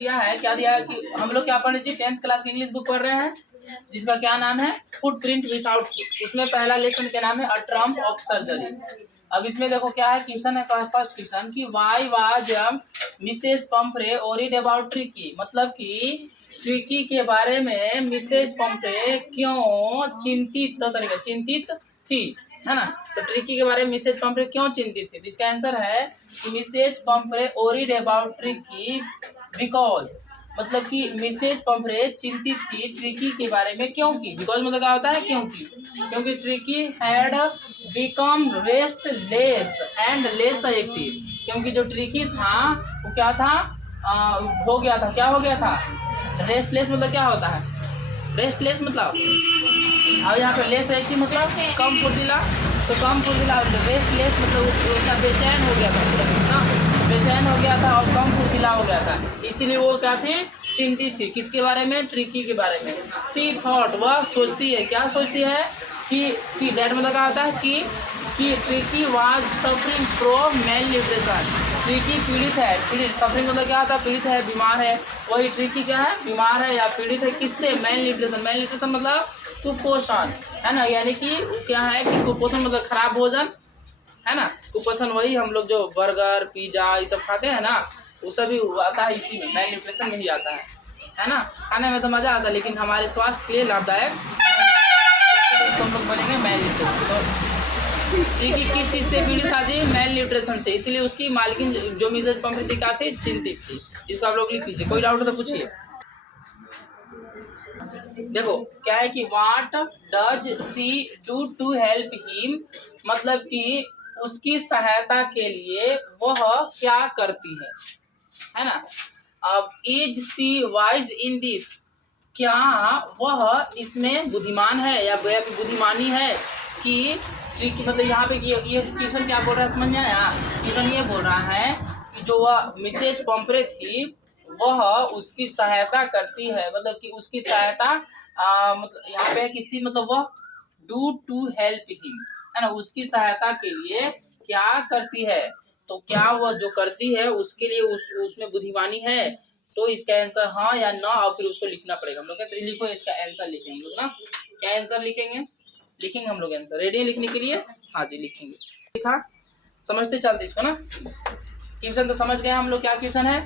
दिया है क्या दिया है कि हम लोग क्या पढ़ रहे थे 10th क्लास की इंग्लिश बुक पढ़ रहे हैं जिसका क्या नाम है फुटप्रिंट विदाउट फुट। उसमें पहला लेसन का नाम है अ ट्रम्प ऑफ सर्जरी। अब इसमें देखो क्या है क्वेश्चन है फर्स्ट क्वेश्चन कि why was Mrs Pomfrey worried about tricky, मतलब कि ट्रिकी के बारे में मिसेस पंफ्रे क्यों चिंतित थी, है ना। तो ट्रिकी के बारे में मिसेज पंफ्रे क्यों चिंतित थी, इसका आंसर है कि Mrs Pomfrey worried about Tricki because, मतलब कि मिसेज पंफ्रे चिंतित थी ट्रिकी के बारे में क्योंकि, बिकॉज मतलब क्या होता है क्योंकि tricky had become restless and less active, क्योंकि जो ट्रिकी था वो क्या था हो गया था, क्या हो गया था रेस्टलेस, मतलब क्या होता है रेस्टलेस मतलब, और यहाँ पे लेस एक्टिव मतलब कम फुर्तीला, तो कम फुर्तीला, रेस्टलेस मतलब उसका बेचैन हो गया था, बेचैन हो गया था और कम फुर्तीला हो गया था, इसीलिए वो क्या थी चिंतित थी, किसके बारे में ट्रिकी के बारे में। सी थॉट, वह सोचती है, क्या सोचती है कि दैट मतलब क्या होता है कि tricky was suffering from mail nutrition, tricky पीड़ित है, सफरिंग मतलब क्या होता है पीड़ित है, बीमार है, वही ट्रिकी क्या है बीमार है या पीड़ित है किससे, मेल न्यूट्रिशन मतलब कुपोषण, है ना, यानी कि क्या है कि कुपोषण मतलब खराब भोजन, है ना। कुपोषण वही हम लोग जो बर्गर पिज्जा ये सब खाते हैं ना, वो सभी आता है इसी में, मेल न्यूट्रिशन में ही आता है ना। खाने में तो मज़ा आता है लेकिन हमारे स्वास्थ्य के लिए लाभदायक, तो हम लोग बनेंगे मेल न्यूट्रिशन। तो ट्रिकी किस चीज़ से पीड़ित था जी, मेल न्यूट्रिशन से, इसलिए उसकी मालकिन जो मिसेज पंफ्रे क्या थी चिंतित थी। इसको आप लोग लिख लीजिए, कोई डाउट हो तो पूछिए। देखो क्या है कि what does she do to help him, मतलब कि उसकी सहायता के लिए वह क्या करती है ना। अब is she wise in this, क्या वह इसमें बुद्धिमान है या बुद्धिमानी है कि ट्रिकी, मतलब यहाँ पे ये क्वेश्चन क्या बोल रहा है समझ में आया, क्वेश्चन ये बोल रहा है कि जो वह मिसेज पंफ्रे थी वह उसकी सहायता करती है, मतलब कि उसकी सहायता मतलब यहाँ पे किसी, मतलब वह डू टू हेल्प हिम, है ना, उसकी सहायता के लिए क्या करती है, तो क्या वह जो करती है उसके लिए उसमें बुद्धिमानी है, तो इसका आंसर हाँ या ना, और फिर उसको लिखना पड़ेगा हम लोग। तो लिखो इसका आंसर लिखेंगे लोग ना, क्या आंसर लिखेंगे हम लोग आंसर, रेडी है लिखने के लिए, हाँ जी लिखेंगे। लिखा, समझते चलते इसको ना, क्वेश्चन तो समझ गए हम लोग क्या क्वेश्चन है,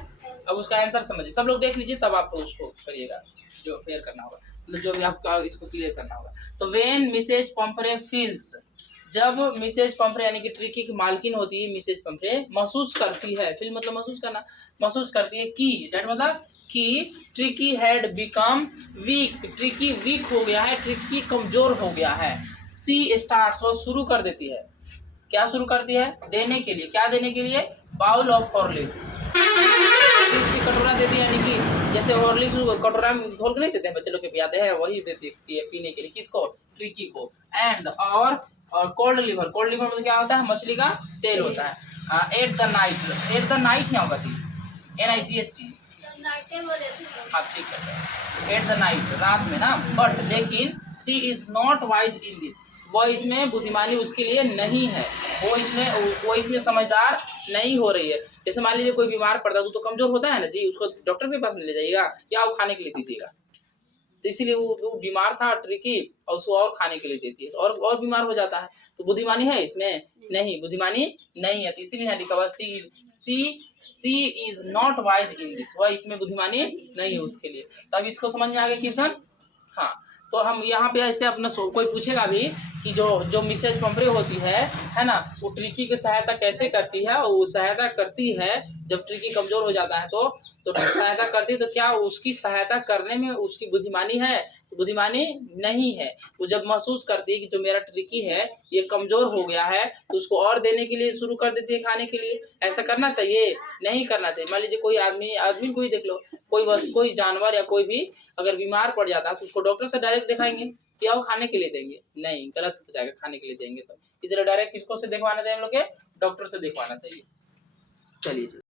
अब उसका आंसर समझिए, सब लोग देख लीजिए तब आप उसको करिएगा, जो फेयर करना होगा, मतलब जो भी आपका इसको क्लियर करना होगा। तो व्हेन मिसेज पंफ्रे फील्स, जब मिसेज पंफ्रे यानी कि ट्रिकी की मालकिन होती है मिसेज पंफ्रे महसूस करती है, फील मतलब महसूस करना, महसूस करती है कि दैट मतलब कि Tricki had become weak, Tricki weak हो गया है, ट्रिकी कमजोर हो गया है। सी स्टार्ट्स, वो शुरू कर देती है, क्या शुरू करती है देने के लिए, क्या देने के लिए, बाउल ऑफ हॉर्लिक्स, कटोरा देती है, यानी कि जैसे हॉर्लिक्स कटोरा में घोल के नहीं देते हैं बच्चे लोग के पियाते हैं, वही देती है पीने के लिए, किसको ट्रिकी को। एंड और कोल्ड लिवर मतलब क्या होता है मछली का तेल होता है। एट द नाइट क्या होगा थी NIGHT, हाँ ठीक है, एट द नाइट रात में ना, बट लेकिन C is not wise in this, वह इसमें बुद्धिमानी उसके लिए नहीं है, वो इसमें समझदार नहीं हो रही है। जैसे मान लीजिए कोई बीमार पड़ता है तो कमजोर होता है ना जी, उसको डॉक्टर के पास नहीं ले जाइएगा या वो खाने के लिए दीजिएगा, तो इसीलिए वो बीमार था ट्रिकी और उसको और खाने के लिए देती है और बीमार हो जाता है, तो बुद्धिमानी है इसमें नहीं, बुद्धिमानी नहीं है, तो इसीलिए लिखा हुआ C is not wise in this, वह इसमें बुद्धिमानी नहीं है उसके लिए। तो अब इसको समझ में आ गया क्वेश्चन, हाँ। तो हम यहाँ पे ऐसे अपना कोई पूछेगा भी कि जो मिसेज पंफ्रे होती है ना, वो ट्रिकी की सहायता कैसे करती है, वो सहायता करती है जब ट्रिकी कमजोर हो जाता है तो सहायता करती है, तो क्या उसकी सहायता करने में उसकी बुद्धिमानी है, तो बुद्धिमानी नहीं है। वो जब महसूस करती है कि जो मेरा ट्रिकी है ये कमजोर हो गया है तो उसको और देने के लिए शुरू कर देती है खाने के लिए। ऐसा करना चाहिए, नहीं करना चाहिए। मान लीजिए कोई आदमी को ही देख लो, कोई जानवर या कोई भी अगर बीमार पड़ जाता है तो उसको डॉक्टर से डायरेक्ट दिखाएंगे या वो खाने के लिए देंगे, नहीं गलत हो जाएगा, खाने के लिए देंगे तो इसलिए डायरेक्ट किसको से दिखवाना चाहिए हम लोग के, डॉक्टर से दिखवाना चाहिए। चलिए।